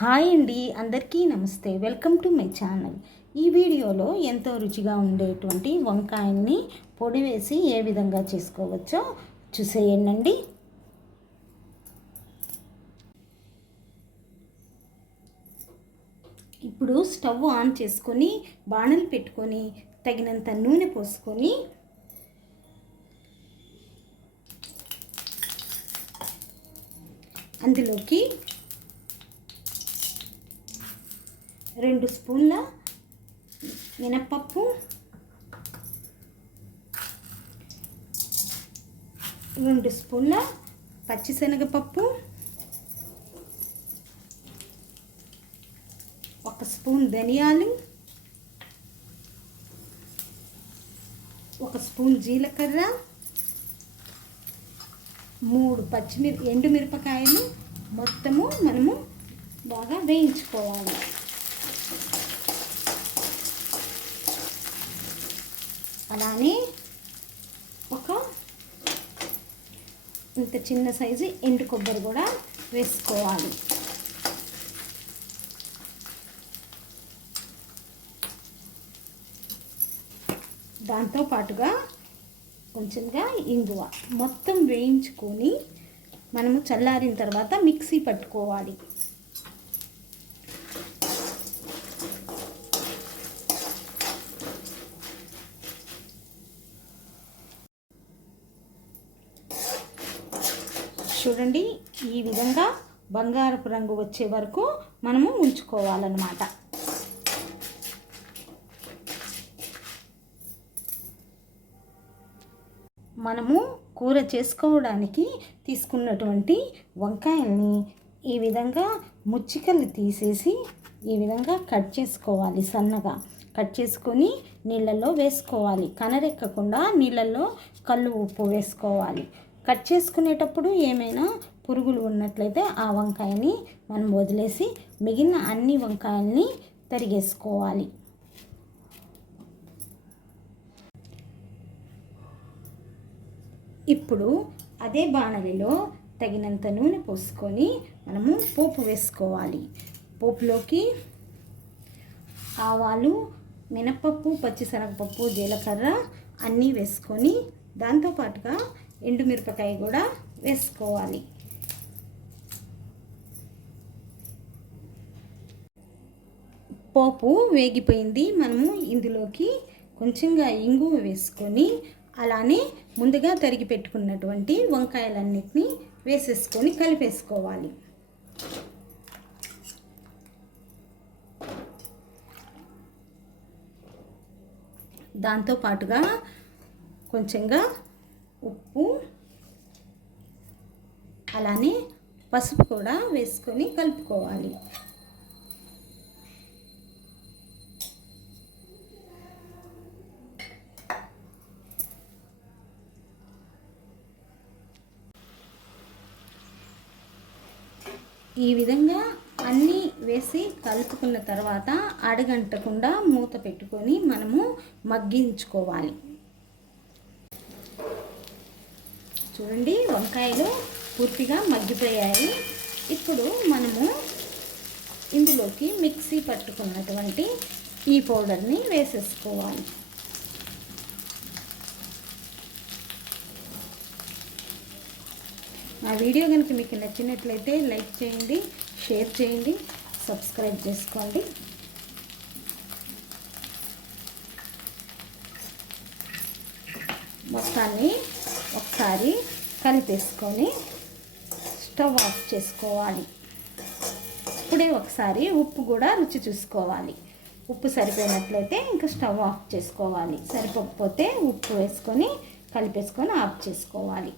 Hi అండి, అందరికీ నమస్తే. Welcome to my channel. ఈ వీడియోలో ఎంతో రుచిగా ఉండేటువంటి వంకాయల్ని పొడి వేసి ఏ విధంగా చేసుకోవచ్చో చూసేయండి. ఇప్పుడు స్టవ్ ఆన్ చేసుకొని బాణలు పెట్టుకొని తగినంత నూనె పోసుకొని అందులోకి 2 స్పూన్ల మినపప్పు, 2 స్పూన్ల పచ్చిశనగపప్పు, 1 స్పూన్ ధనియాలు, 1 స్పూన్ జీలకర్ర, 3 ఎండుమిరపకాయలు మొత్తము మనము బాగా వేయించుకోవాలి. అలానే ఇంత చిన్న సైజు ఎండు కొబ్బరి కూడా వేసుకోవాలి. దాంతో పాటుగా కొంచెంగా ఇంగువ మొత్తం వేయించుకొని మనము చల్లారిన తర్వాత మిక్సీ పట్టుకోవాలి. చూడండి, ఈ విధంగా బంగారపు రంగు వచ్చే వరకు మనము ఉంచుకోవాలన్నమాట. మనము కూర చేసుకోవడానికి తీసుకున్నటువంటి వంకాయల్ని ఈ విధంగా ముచ్చికలు తీసేసి ఈ విధంగా కట్ చేసుకోవాలి. సన్నగా కట్ చేసుకొని నీళ్ళల్లో వేసుకోవాలి. కనరెక్కకుండా నీళ్ళల్లో కల్లు ఉప్పు వేసుకోవాలి. కట్ చేసుకునేటప్పుడు ఏమైనా పురుగులు ఉన్నట్లయితే ఆ వంకాయని మనం వదిలేసి మిగిలిన అన్ని వంకాయల్ని తరిగేసుకోవాలి. ఇప్పుడు అదే బాణలిలో తగినంత నూనె పోసుకొని మనము పోపు వేసుకోవాలి. పోపులోకి ఆవాలు, మినపప్పు, పచ్చిశనగపప్పు, జీలకర్ర అన్నీ వేసుకొని దాంతోపాటుగా ఎండుమిరపకాయ కూడా వేసుకోవాలి. పోపు వేగిపోయింది. మనము ఇందులోకి కొంచెంగా ఇంగువ వేసుకొని అలానే ముందుగా తరిగి పెట్టుకున్నటువంటి వంకాయలన్నిటినీ వేసేసుకొని కలిపేసుకోవాలి. దాంతోపాటుగా కొంచెంగా ఉప్పు అలానే పసుపు కూడా వేసుకొని కలుపుకోవాలి. ఈ విధంగా అన్నీ వేసి కలుపుకున్న తర్వాత అడగంటకుండా మూత పెట్టుకొని మనము మగ్గించుకోవాలి. చూడండి, వంకాయలు పూర్తిగా మగ్గిపోయాయి. ఇప్పుడు మనము ఇందులోకి మిక్సీ పట్టుకున్నటువంటి ఈ పౌడర్ని వేసేసుకోవాలి. నా వీడియో కనుక మీకు నచ్చినట్లయితే లైక్ చేయండి, షేర్ చేయండి, సబ్స్క్రైబ్ చేసుకోండి. మొత్తాన్ని ఒకసారి కలిపేసుకొని స్టవ్ ఆఫ్ చేసుకోవాలి. ఇప్పుడే ఒకసారి ఉప్పు కూడా రుచి చూసుకోవాలి. ఉప్పు సరిపోయినట్లయితే ఇంకా స్టవ్ ఆఫ్ చేసుకోవాలి. సరిపోకపోతే ఉప్పు వేసుకొని కలిపేసుకొని ఆఫ్ చేసుకోవాలి.